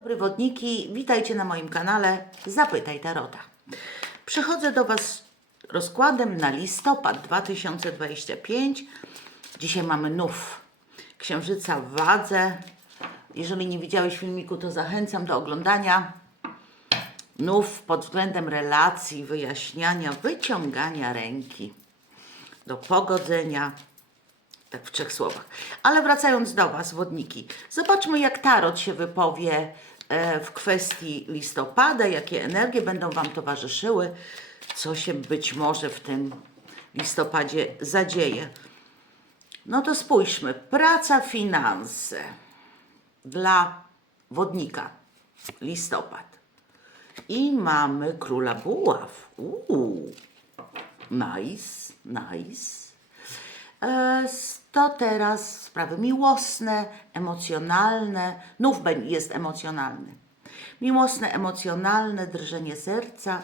Dobry wodniki, witajcie na moim kanale Zapytaj Tarota. Przychodzę do Was z rozkładem na listopad 2025. Dzisiaj mamy nów Księżyca w Wadze. Jeżeli nie widziałeś filmiku, to zachęcam do oglądania. Nów pod względem relacji, wyjaśniania, wyciągania ręki do pogodzenia, tak w trzech słowach. Ale wracając do Was, wodniki, zobaczmy, jak tarot się wypowie w kwestii listopada, jakie energie będą Wam towarzyszyły, co się być może w tym listopadzie zadzieje. No to spójrzmy. Praca, finanse dla wodnika. Listopad. I mamy króla buław. Uuu. Nice, nice. E, To teraz sprawy miłosne, emocjonalne. Nów jest emocjonalny. Miłosne, emocjonalne, drżenie serca.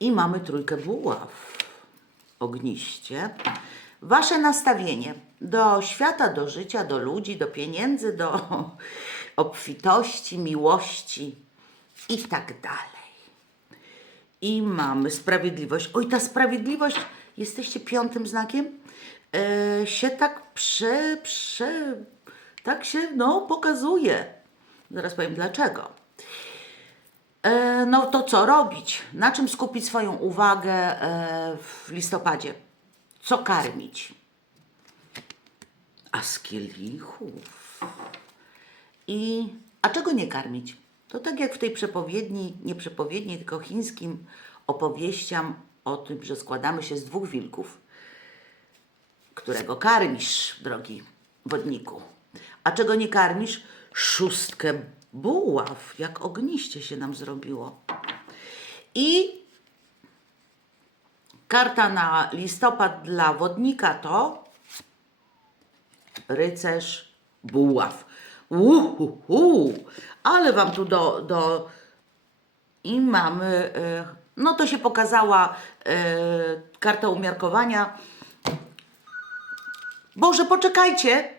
I mamy trójkę buław. Ogniście. Wasze nastawienie do świata, do życia, do ludzi, do pieniędzy, do obfitości, miłości i tak dalej. I mamy sprawiedliwość. Oj, ta sprawiedliwość, jesteście piątym znakiem, e, się tak prze, prze, tak się, no, pokazuje. Zaraz powiem dlaczego. E, no to co robić? Na czym skupić swoją uwagę e, w listopadzie? Co karmić? A z kielichów. I a czego nie karmić? To tak jak w tej przepowiedni, nie przepowiedni, tylko chińskim opowieściam o tym, że składamy się z dwóch wilków, którego karmisz, drogi wodniku. A czego nie karmisz? Szóstkę buław, jak ogniście się nam zrobiło. I karta na listopad dla wodnika to rycerz buław. Uhuhu, ale wam tu do, do... I mamy, e, no to się pokazała e, karta umiarkowania. Boże, poczekajcie!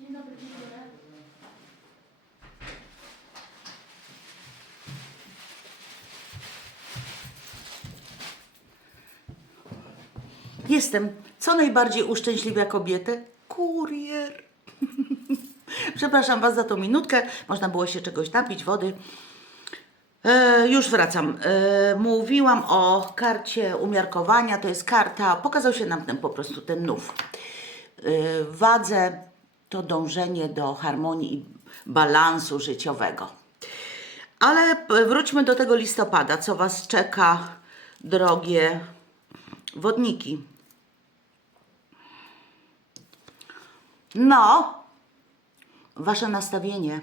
Dzień dobry. Jestem. Co najbardziej uszczęśliwia kobietę? Kurier. Przepraszam Was za tą minutkę. Można było się czegoś napić, wody. E, już wracam. E, mówiłam o karcie umiarkowania. To jest karta, pokazał się nam ten po prostu ten nów. E, wadze to dążenie do harmonii i balansu życiowego. Ale wróćmy do tego listopada. Co Was czeka, drogie wodniki? No, Wasze nastawienie.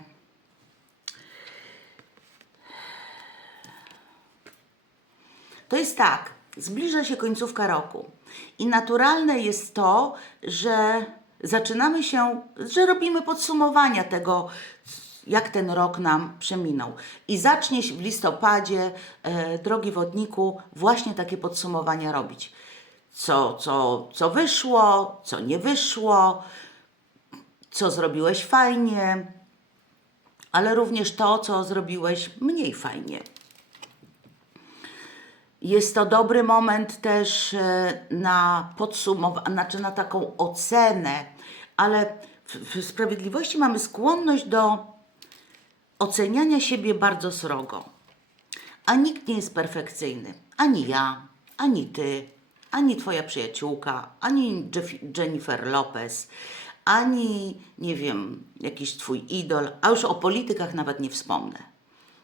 To jest tak, zbliża się końcówka roku i naturalne jest to, że zaczynamy się, że robimy podsumowania tego, jak ten rok nam przeminął. I zacznie się w listopadzie, e, drogi wodniku, właśnie takie podsumowania robić. Co, co, co wyszło, co nie wyszło, co zrobiłeś fajnie, ale również to, co zrobiłeś mniej fajnie. Jest to dobry moment też e, na podsumowanie, znaczy na taką ocenę, ale w, sprawiedliwości mamy skłonność do oceniania siebie bardzo srogo. A nikt nie jest perfekcyjny. Ani ja, ani ty, ani twoja przyjaciółka, ani Jennifer Lopez, ani, nie wiem, jakiś twój idol, a już o politykach nawet nie wspomnę.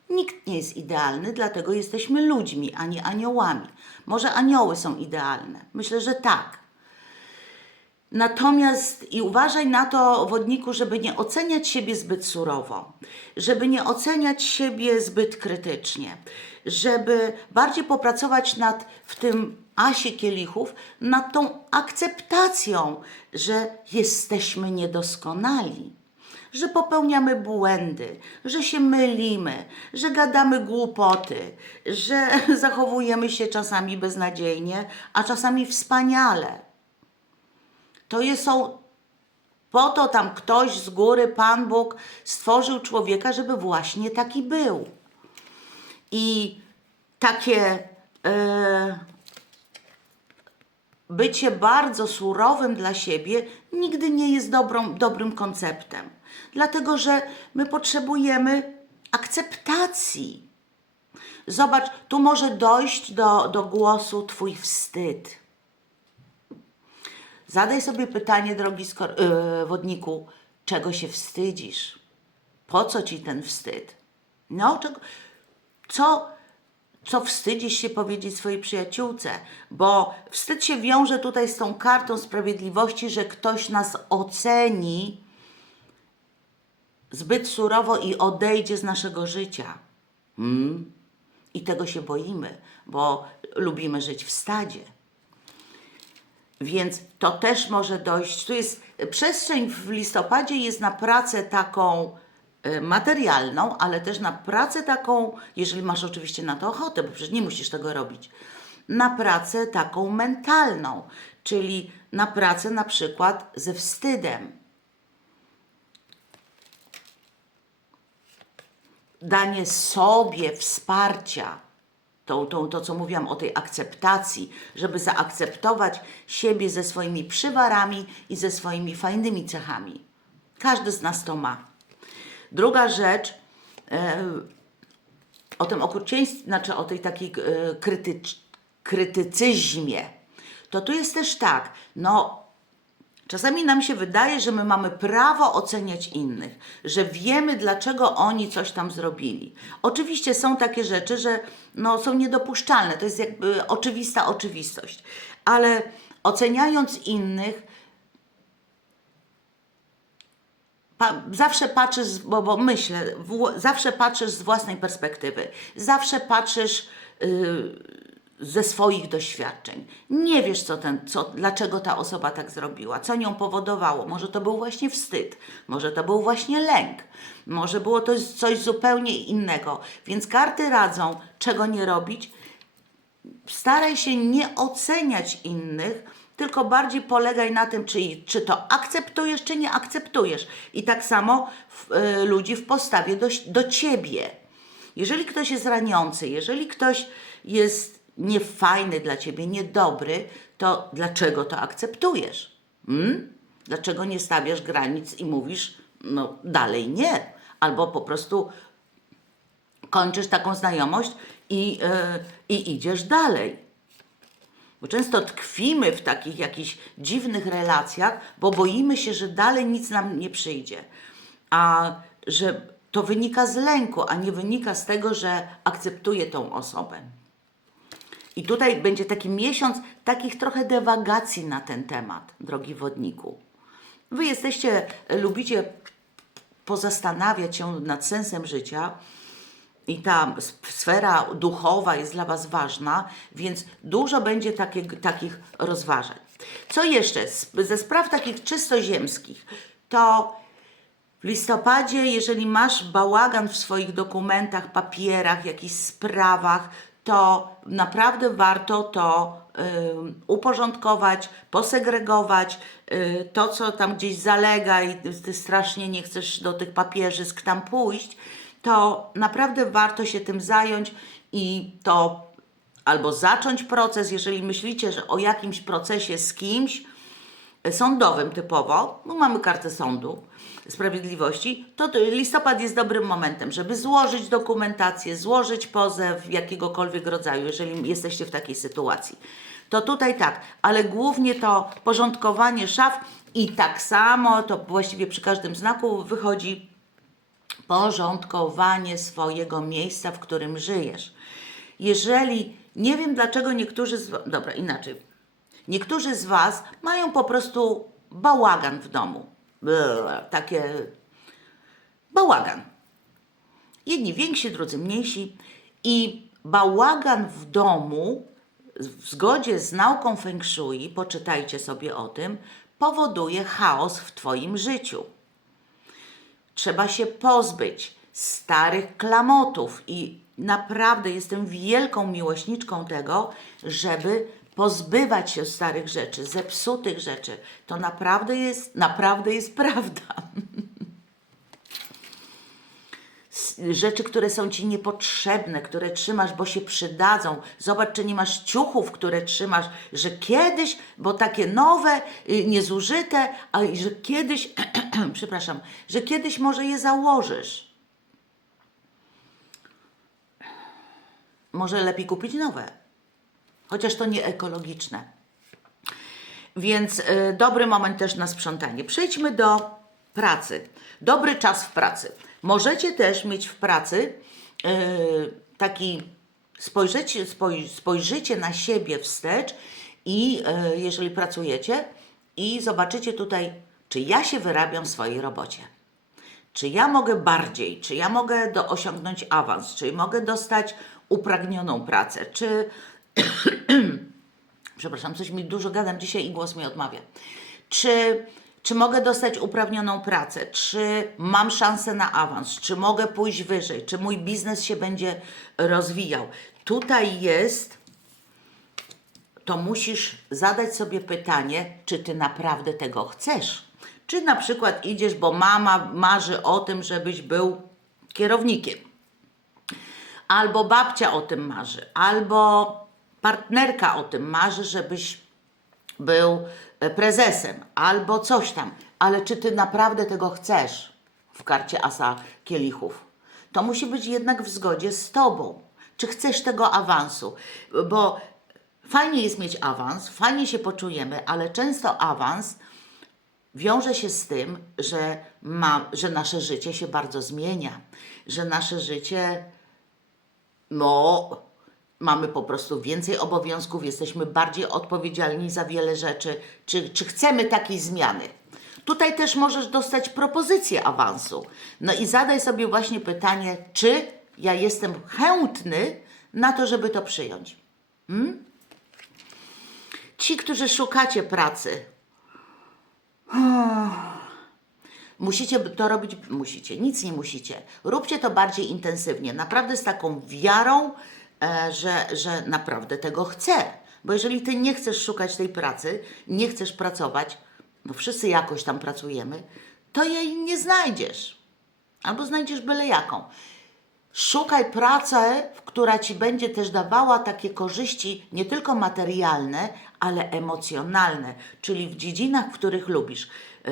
Nikt nie jest idealny, dlatego jesteśmy ludźmi, a nie aniołami. Może anioły są idealne? Myślę, że tak. Natomiast i uważaj na to, wodniku, żeby nie oceniać siebie zbyt surowo, żeby nie oceniać siebie zbyt krytycznie, żeby bardziej popracować nad w tym asie kielichów nad tą akceptacją, że jesteśmy niedoskonali, że popełniamy błędy, że się mylimy, że gadamy głupoty, że zachowujemy się czasami beznadziejnie, a czasami wspaniale. To jest, są po to tam ktoś z góry, Pan Bóg, stworzył człowieka, żeby właśnie taki był. I takie e, bycie bardzo surowym dla siebie nigdy nie jest dobrą, dobrym konceptem. Dlatego, że my potrzebujemy akceptacji. Zobacz, tu może dojść do, do głosu Twój wstyd. Zadaj sobie pytanie, drogi yy, wodniku, czego się wstydzisz? Po co ci ten wstyd? No, czego, co, co wstydzisz się powiedzieć swojej przyjaciółce? Bo wstyd się wiąże tutaj z tą kartą sprawiedliwości, że ktoś nas oceni zbyt surowo i odejdzie z naszego życia. Mm? I tego się boimy, bo lubimy żyć w stadzie. Więc to też może dojść. Tu jest przestrzeń w listopadzie jest na pracę taką materialną, ale też na pracę taką, jeżeli masz oczywiście na to ochotę, bo przecież nie musisz tego robić, na pracę taką mentalną, czyli na pracę na przykład ze wstydem. Danie sobie wsparcia to, to, to, co mówiłam o tej akceptacji, żeby zaakceptować siebie ze swoimi przywarami i ze swoimi fajnymi cechami. Każdy z nas to ma. Druga rzecz, e, o tym okrucieństwie, znaczy o tej takiej e, krytycz, krytycyzmie, to tu jest też tak, no Czasami nam się wydaje, że my mamy prawo oceniać innych, że wiemy, dlaczego oni coś tam zrobili. Oczywiście są takie rzeczy, że no, są niedopuszczalne, to jest jakby oczywista oczywistość, ale oceniając innych, pa, zawsze patrzysz, bo, bo myślę, w, zawsze patrzysz z własnej perspektywy, zawsze patrzysz. Yy, ze swoich doświadczeń. Nie wiesz, co ten, co, dlaczego ta osoba tak zrobiła, co nią powodowało. Może to był właśnie wstyd, może to był właśnie lęk, może było to coś zupełnie innego. Więc karty radzą, czego nie robić. Staraj się nie oceniać innych, tylko bardziej polegaj na tym, czy, czy to akceptujesz, czy nie akceptujesz. I tak samo w, y, ludzi w postawie do, do ciebie. Jeżeli ktoś jest raniący, jeżeli ktoś jest niefajny dla ciebie, niedobry, to dlaczego to akceptujesz? Hmm? Dlaczego nie stawiasz granic i mówisz, no dalej nie? Albo po prostu kończysz taką znajomość i, yy, i idziesz dalej. Bo często tkwimy w takich jakichś dziwnych relacjach, bo boimy się, że dalej nic nam nie przyjdzie. A że to wynika z lęku, a nie wynika z tego, że akceptuję tą osobę. I tutaj będzie taki miesiąc takich trochę dewagacji na ten temat, drogi wodniku. Wy jesteście, lubicie pozastanawiać się nad sensem życia i ta sfera duchowa jest dla Was ważna, więc dużo będzie takie, takich rozważań. Co jeszcze? Ze spraw takich czysto ziemskich, to w listopadzie, jeżeli masz bałagan w swoich dokumentach, papierach, jakichś sprawach, to naprawdę warto to ym, uporządkować, posegregować. Y, to, co tam gdzieś zalega i ty- strasznie nie chcesz do tych papierzysk tam pójść, to naprawdę warto się tym zająć i to albo zacząć proces, jeżeli myślicie, że o jakimś procesie z kimś, sądowym typowo, bo mamy kartę sądu sprawiedliwości, to to listopad jest dobrym momentem, żeby złożyć dokumentację, złożyć pozew jakiegokolwiek rodzaju, jeżeli jesteście w takiej sytuacji. To tutaj tak, ale głównie to porządkowanie szaf i tak samo, to właściwie przy każdym znaku wychodzi porządkowanie swojego miejsca, w którym żyjesz. Jeżeli, nie wiem dlaczego niektórzy z dobra, inaczej. Niektórzy z Was mają po prostu bałagan w domu. Ble, takie bałagan. Jedni więksi, drudzy mniejsi. I bałagan w domu w zgodzie z nauką Feng Shui, poczytajcie sobie o tym, powoduje chaos w Twoim życiu. Trzeba się pozbyć starych klamotów i naprawdę jestem wielką miłośniczką tego, żeby pozbywać się starych rzeczy, zepsutych rzeczy. To naprawdę jest, naprawdę jest prawda. Rzeczy, które są ci niepotrzebne, które trzymasz, bo się przydadzą. Zobacz, czy nie masz ciuchów, które trzymasz, że kiedyś, bo takie nowe, y, niezużyte, ale że kiedyś, przepraszam, że kiedyś może je założysz. Może lepiej kupić nowe, chociaż to nie ekologiczne. Więc y, dobry moment też na sprzątanie. Przejdźmy do pracy. Dobry czas w pracy. Możecie też mieć w pracy y, taki spojrzycie, spoj, spojrzycie na siebie wstecz i y, jeżeli pracujecie i zobaczycie tutaj, czy ja się wyrabiam w swojej robocie. Czy ja mogę bardziej, czy ja mogę do, osiągnąć awans, czy mogę dostać upragnioną pracę, czy przepraszam, coś mi dużo gadam dzisiaj i głos mi odmawia. Czy, czy mogę dostać uprawnioną pracę? Czy mam szansę na awans? Czy mogę pójść wyżej? Czy mój biznes się będzie rozwijał? Tutaj jest, to musisz zadać sobie pytanie, czy ty naprawdę tego chcesz. Czy na przykład idziesz, bo mama marzy o tym, żebyś był kierownikiem albo babcia o tym marzy, albo partnerka o tym marzy, żebyś był e, prezesem, albo coś tam. Ale czy ty naprawdę tego chcesz w karcie asa kielichów? To musi być jednak w zgodzie z tobą. Czy chcesz tego awansu? Bo fajnie jest mieć awans, fajnie się poczujemy, ale często awans wiąże się z tym, że, ma, że nasze życie się bardzo zmienia, że nasze życie no, mamy po prostu więcej obowiązków, jesteśmy bardziej odpowiedzialni za wiele rzeczy. Czy, czy chcemy takiej zmiany? Tutaj też możesz dostać propozycję awansu. No i zadaj sobie właśnie pytanie, czy ja jestem chętny na to, żeby to przyjąć. Hmm? Ci, którzy szukacie pracy, Musicie to robić, musicie, nic nie musicie. Róbcie to bardziej intensywnie, naprawdę z taką wiarą, że, że naprawdę tego chcę. Bo jeżeli ty nie chcesz szukać tej pracy, nie chcesz pracować, bo wszyscy jakoś tam pracujemy, to jej nie znajdziesz. Albo znajdziesz byle jaką. Szukaj pracy, która ci będzie też dawała takie korzyści nie tylko materialne, ale emocjonalne, czyli w dziedzinach, w których lubisz. E,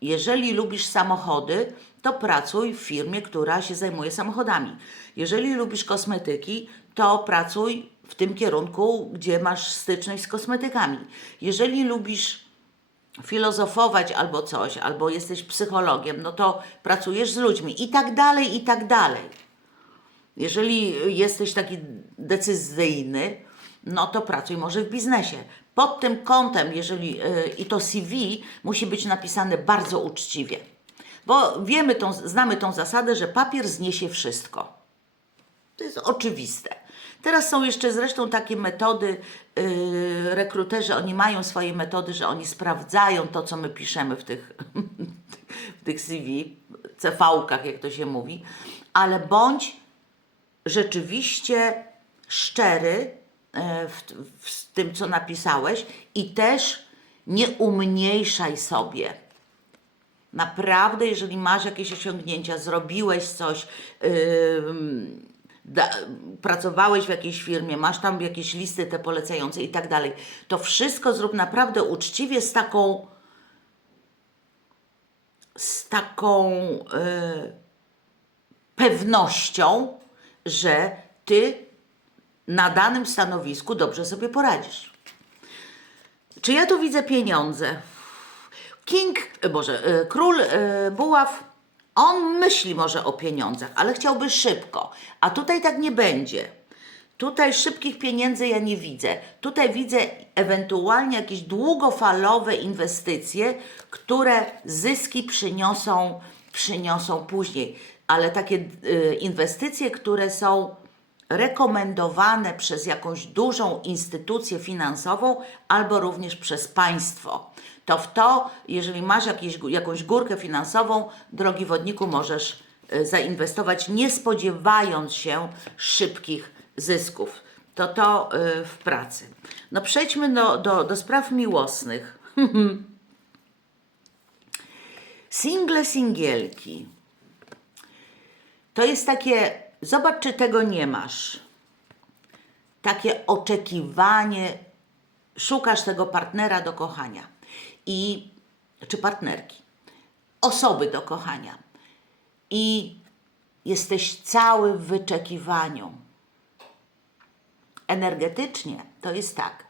jeżeli lubisz samochody, to pracuj w firmie, która się zajmuje samochodami. Jeżeli lubisz kosmetyki, to pracuj w tym kierunku, gdzie masz styczność z kosmetykami. Jeżeli lubisz filozofować albo coś, albo jesteś psychologiem, no to pracujesz z ludźmi i tak dalej, i tak dalej. Jeżeli jesteś taki decyzyjny, no to pracuj może w biznesie. Pod tym kątem, jeżeli yy, i to CV musi być napisane bardzo uczciwie. Bo wiemy tą, znamy tą zasadę, że papier zniesie wszystko. To jest oczywiste. Teraz są jeszcze zresztą takie metody, yy, rekruterzy, oni mają swoje metody, że oni sprawdzają to, co my piszemy w tych, w tych CV, CV-kach, jak to się mówi, ale bądź rzeczywiście szczery e, w, w tym, co napisałeś i też nie umniejszaj sobie. Naprawdę, jeżeli masz jakieś osiągnięcia, zrobiłeś coś, ym, da, pracowałeś w jakiejś firmie, masz tam jakieś listy te polecające i tak dalej, to wszystko zrób naprawdę uczciwie z taką z taką y, pewnością, że ty na danym stanowisku dobrze sobie poradzisz. Czy ja tu widzę pieniądze? King, e, Boże, e, król e, buław, on myśli może o pieniądzach, ale chciałby szybko, a tutaj tak nie będzie. Tutaj szybkich pieniędzy ja nie widzę. Tutaj widzę ewentualnie jakieś długofalowe inwestycje, które zyski przyniosą, przyniosą później. Ale takie inwestycje, które są rekomendowane przez jakąś dużą instytucję finansową albo również przez państwo. To w to, jeżeli masz jakieś, jakąś górkę finansową, drogi wodniku, możesz y, zainwestować, nie spodziewając się szybkich zysków. To to y, w pracy. No przejdźmy do, do, do spraw miłosnych. Single, singielki. To jest takie, zobacz, czy tego nie masz. Takie oczekiwanie, szukasz tego partnera do kochania i czy partnerki, osoby do kochania i jesteś cały w wyczekiwaniu. Energetycznie to jest tak.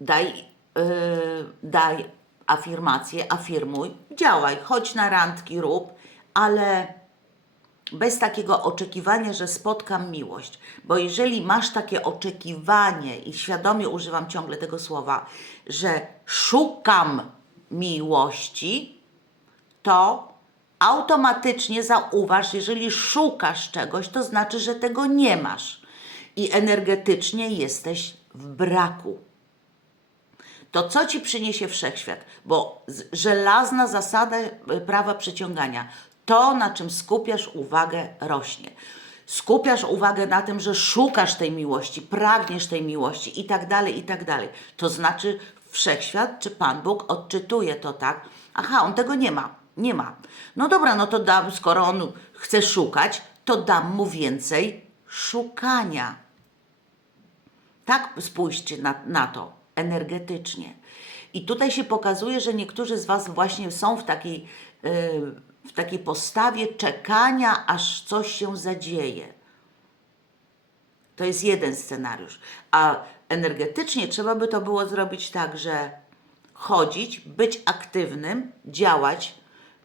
Daj, yy, daj afirmację, afirmuj, działaj, chodź na randki, rób, ale bez takiego oczekiwania, że spotkam miłość. Bo jeżeli masz takie oczekiwanie, i świadomie używam ciągle tego słowa, że szukam miłości, to automatycznie zauważ, jeżeli szukasz czegoś, to znaczy, że tego nie masz. I energetycznie jesteś w braku to co ci przyniesie wszechświat? Bo żelazna zasada y, prawa przyciągania, to na czym skupiasz uwagę, rośnie. Skupiasz uwagę na tym, że szukasz tej miłości, pragniesz tej miłości i tak dalej, i tak dalej. To znaczy wszechświat czy Pan Bóg odczytuje to tak, aha, on tego nie ma, nie ma. No dobra, no to dam, skoro on chce szukać, to dam mu więcej szukania. Tak spójrzcie na, na to energetycznie. I tutaj się pokazuje, że niektórzy z Was właśnie są w takiej, yy, w takiej postawie czekania, aż coś się zadzieje. To jest jeden scenariusz. A energetycznie trzeba by to było zrobić tak, że chodzić, być aktywnym, działać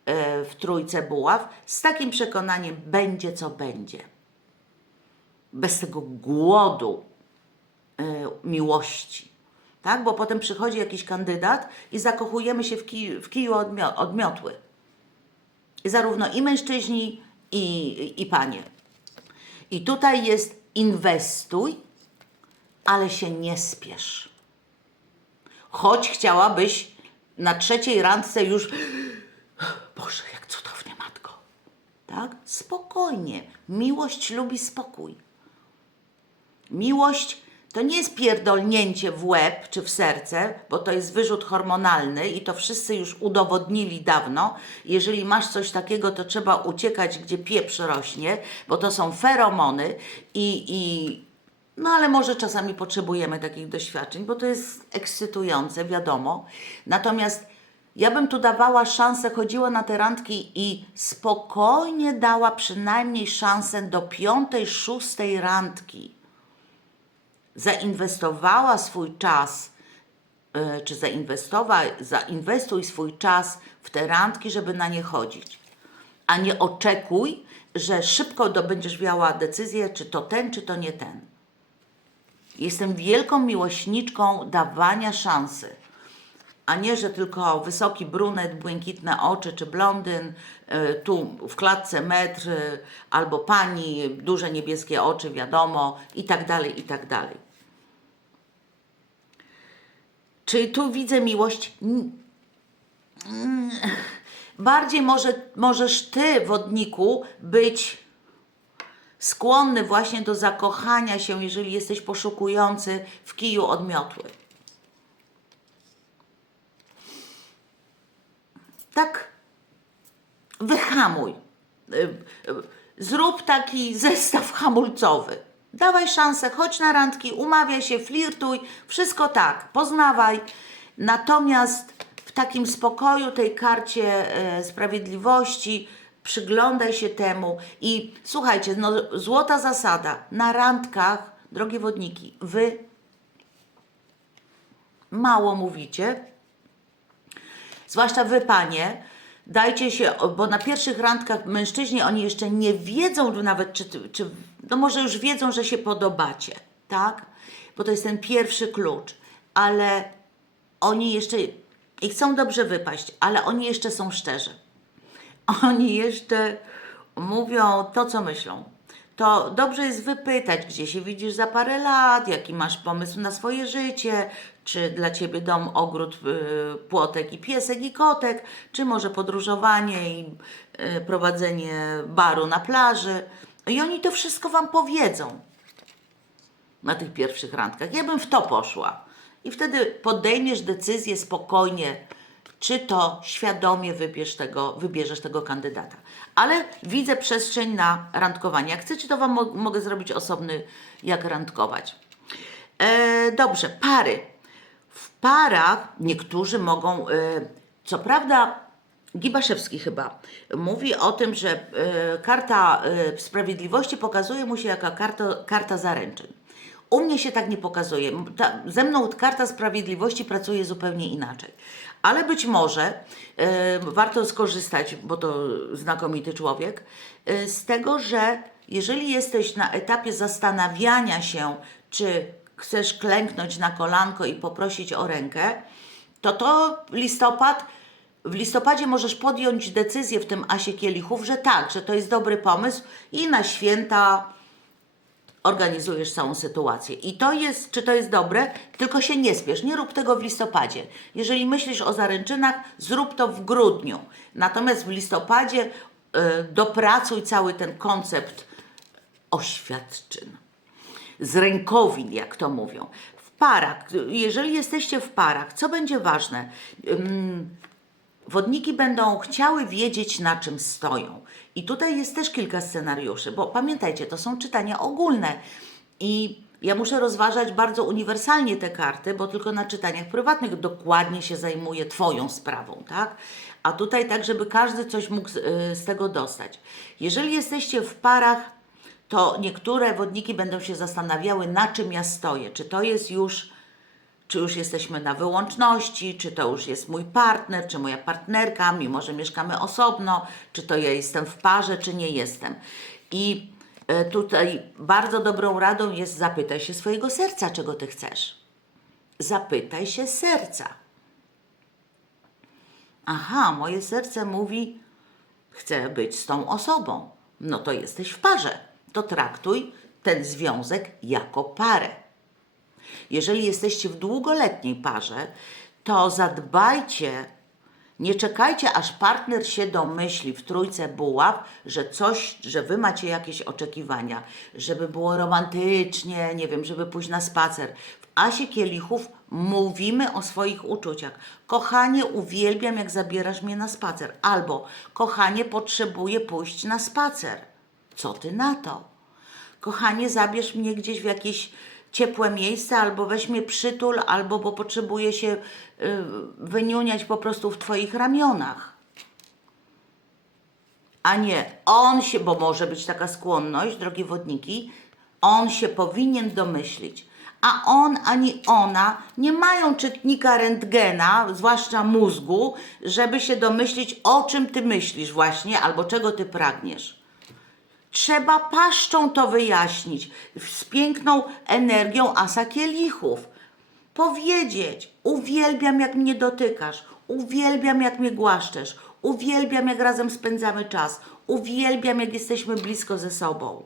yy, w trójce buław z takim przekonaniem, będzie co będzie. Bez tego głodu y, miłości. Tak? Bo potem przychodzi jakiś kandydat i zakochujemy się w, kij, w kiju odmio- odmiotły. Zarówno i mężczyźni, i, i panie. I tutaj jest inwestuj, ale się nie spiesz. Choć chciałabyś na trzeciej randce już, Boże, jak cudownie, matko. Tak? Spokojnie. Miłość lubi spokój. Miłość to nie jest pierdolnięcie w łeb czy w serce, bo to jest wyrzut hormonalny i to wszyscy już udowodnili dawno. Jeżeli masz coś takiego, to trzeba uciekać, gdzie pieprz rośnie, bo to są feromony i, i no ale może czasami potrzebujemy takich doświadczeń, bo to jest ekscytujące, wiadomo. Natomiast ja bym tu dawała szansę, chodziła na te randki i spokojnie dała przynajmniej szansę do piątej, szóstej randki zainwestowała swój czas, y, czy zainwestowa, zainwestuj swój czas w te randki, żeby na nie chodzić. A nie oczekuj, że szybko będziesz miała decyzję, czy to ten, czy to nie ten. Jestem wielką miłośniczką dawania szansy. A nie, że tylko wysoki brunet, błękitne oczy, czy blondyn, y, tu w klatce metr, y, albo pani, duże niebieskie oczy, wiadomo, i tak dalej, i tak dalej. Czyli tu widzę miłość. Bardziej może, możesz ty, wodniku, być skłonny właśnie do zakochania się, jeżeli jesteś poszukujący w kiju odmiotły. Tak wyhamuj. Y, y, Zrób taki zestaw hamulcowy. Dawaj szansę, chodź na randki, umawiaj się, flirtuj, wszystko tak, poznawaj. Natomiast w takim spokoju, tej karcie e, sprawiedliwości, przyglądaj się temu i słuchajcie, no, złota zasada, na randkach, drogie wodniki, wy mało mówicie, zwłaszcza wy panie, dajcie się, bo na pierwszych randkach mężczyźni, oni jeszcze nie wiedzą nawet, czy, czy no może już wiedzą, że się podobacie, tak? Bo to jest ten pierwszy klucz, ale oni jeszcze, i chcą dobrze wypaść, ale oni jeszcze są szczerzy. Oni jeszcze mówią to, co myślą. to dobrze jest wypytać, gdzie się widzisz za parę lat, jaki masz pomysł na swoje życie, czy dla ciebie dom, ogród, y, płotek i piesek i kotek, czy może podróżowanie i y, prowadzenie baru na plaży. I oni to wszystko wam powiedzą na tych pierwszych randkach. Ja bym w to poszła. I wtedy podejmiesz decyzję spokojnie, czy to świadomie wybierz tego, wybierzesz tego kandydata. Ale widzę przestrzeń na randkowanie. Jak chcecie, to Wam mo- mogę zrobić osobny, jak randkować. E, dobrze, pary. Parach niektórzy mogą, e, co prawda, Gibaszewski chyba mówi o tym, że e, karta e, sprawiedliwości pokazuje mu się jako karta, karta zaręczyn. U mnie się tak nie pokazuje. Ta, ze mną karta sprawiedliwości pracuje zupełnie inaczej. Ale być może e, warto skorzystać, bo to znakomity człowiek, e, z tego, że jeżeli jesteś na etapie zastanawiania się, czy chcesz klęknąć na kolanko i poprosić o rękę, to to listopad w listopadzie możesz podjąć decyzję w tym asie kielichów, że tak, że to jest dobry pomysł i na święta organizujesz całą sytuację. I to jest, czy to jest dobre, tylko się nie spiesz, nie rób tego w listopadzie. Jeżeli myślisz o zaręczynach, zrób to w grudniu. Natomiast w listopadzie y, dopracuj cały ten koncept oświadczyn z rękowin, jak to mówią. W parach, jeżeli jesteście w parach, co będzie ważne? Wodniki będą chciały wiedzieć, na czym stoją. I tutaj jest też kilka scenariuszy, bo pamiętajcie, to są czytania ogólne. I ja muszę rozważać bardzo uniwersalnie te karty, bo tylko na czytaniach prywatnych dokładnie się zajmuję Twoją sprawą, tak? A tutaj tak, żeby każdy coś mógł z, y, z tego dostać. Jeżeli jesteście w parach, to niektóre wodniki będą się zastanawiały, na czym ja stoję. Czy to jest już czy już jesteśmy na wyłączności, czy to już jest mój partner, czy moja partnerka, mimo że mieszkamy osobno, czy to ja jestem w parze, czy nie jestem. I e, tutaj bardzo dobrą radą jest zapytaj się swojego serca, czego ty chcesz. Zapytaj się serca. Aha, moje serce mówi, chcę być z tą osobą. No to jesteś w parze. To traktuj ten związek jako parę. Jeżeli jesteście w długoletniej parze, to zadbajcie, nie czekajcie, aż partner się domyśli w trójce buław, że coś, że wy macie jakieś oczekiwania, żeby było romantycznie, nie wiem, żeby pójść na spacer. W Asie Kielichów mówimy o swoich uczuciach. Kochanie, uwielbiam, jak zabierasz mnie na spacer. Albo, kochanie, potrzebuję pójść na spacer. Co ty na to? Kochanie, zabierz mnie gdzieś w jakieś ciepłe miejsce, albo weź mnie przytul, albo bo potrzebuję się y, wyniuniać po prostu w Twoich ramionach. A nie, on się, bo może być taka skłonność, drogie wodniki, on się powinien domyślić. A on ani ona nie mają czytnika rentgena, zwłaszcza mózgu, żeby się domyślić, o czym ty myślisz właśnie, albo czego ty pragniesz. Trzeba paszczą to wyjaśnić, z piękną energią asa kielichów. Powiedzieć, uwielbiam jak mnie dotykasz, uwielbiam jak mnie głaszczesz, uwielbiam jak razem spędzamy czas, uwielbiam jak jesteśmy blisko ze sobą.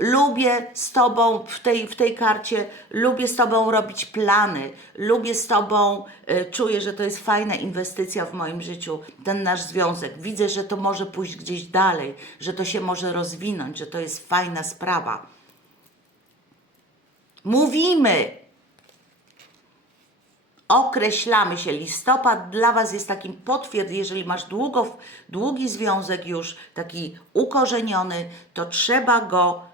Lubię z Tobą w tej, w tej karcie, lubię z Tobą robić plany, lubię z Tobą, y, czuję, że to jest fajna inwestycja w moim życiu, ten nasz związek. Widzę, że to może pójść gdzieś dalej, że to się może rozwinąć, że to jest fajna sprawa. Mówimy, określamy się. Listopad dla Was jest takim potwierd, jeżeli masz długo, długi związek już, taki ukorzeniony, to trzeba go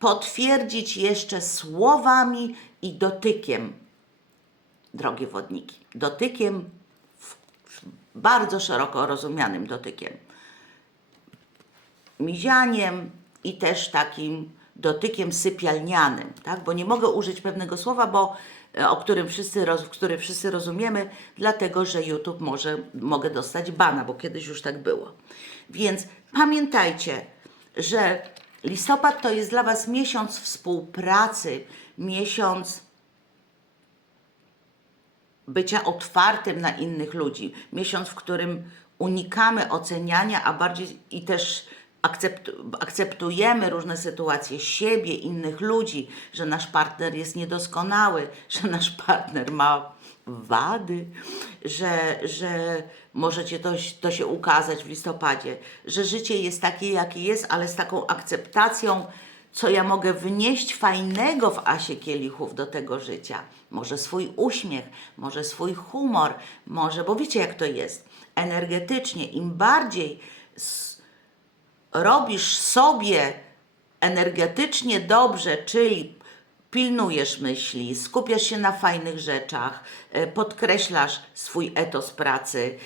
potwierdzić jeszcze słowami i dotykiem, drogie wodniki. Dotykiem, bardzo szeroko rozumianym dotykiem. Mizianiem i też takim dotykiem sypialnianym, tak? Bo nie mogę użyć pewnego słowa, bo e, o którym wszyscy, roz, które wszyscy rozumiemy, dlatego że YouTube może, mogę dostać bana, bo kiedyś już tak było. Więc pamiętajcie, że listopad to jest dla Was miesiąc współpracy, miesiąc bycia otwartym na innych ludzi. Miesiąc, w którym unikamy oceniania, a bardziej i też akceptu- akceptujemy różne sytuacje siebie, innych ludzi, że nasz partner jest niedoskonały, że nasz partner ma wady, że, że możecie to, to się ukazać w listopadzie, że życie jest takie, jakie jest, ale z taką akceptacją, co ja mogę wnieść fajnego w Asie Kielichów do tego życia. Może swój uśmiech, może swój humor, może, bo wiecie jak to jest, energetycznie, im bardziej robisz sobie energetycznie dobrze, czyli pilnujesz myśli, skupiasz się na fajnych rzeczach, e, podkreślasz swój etos pracy,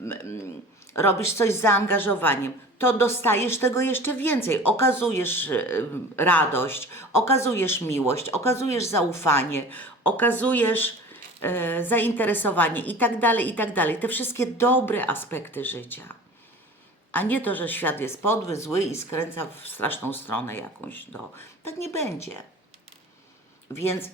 m, robisz coś z zaangażowaniem, to dostajesz tego jeszcze więcej. Okazujesz y, radość, okazujesz miłość, okazujesz zaufanie, okazujesz e, zainteresowanie i tak dalej, i tak dalej. Te wszystkie dobre aspekty życia a nie to, że świat jest podły, zły i skręca w straszną stronę jakąś. Do... Tak nie będzie. Więc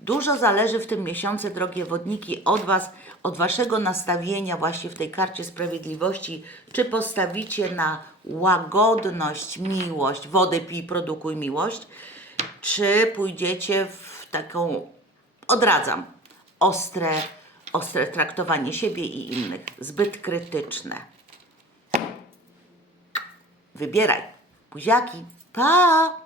dużo zależy w tym miesiącu, drogie wodniki, od Was, od Waszego nastawienia właśnie w tej karcie sprawiedliwości. Czy postawicie na łagodność, miłość, wodę pij, produkuj miłość, czy pójdziecie w taką, odradzam, ostre, ostre traktowanie siebie i innych, zbyt krytyczne. Wybieraj. Buziaki. Pa!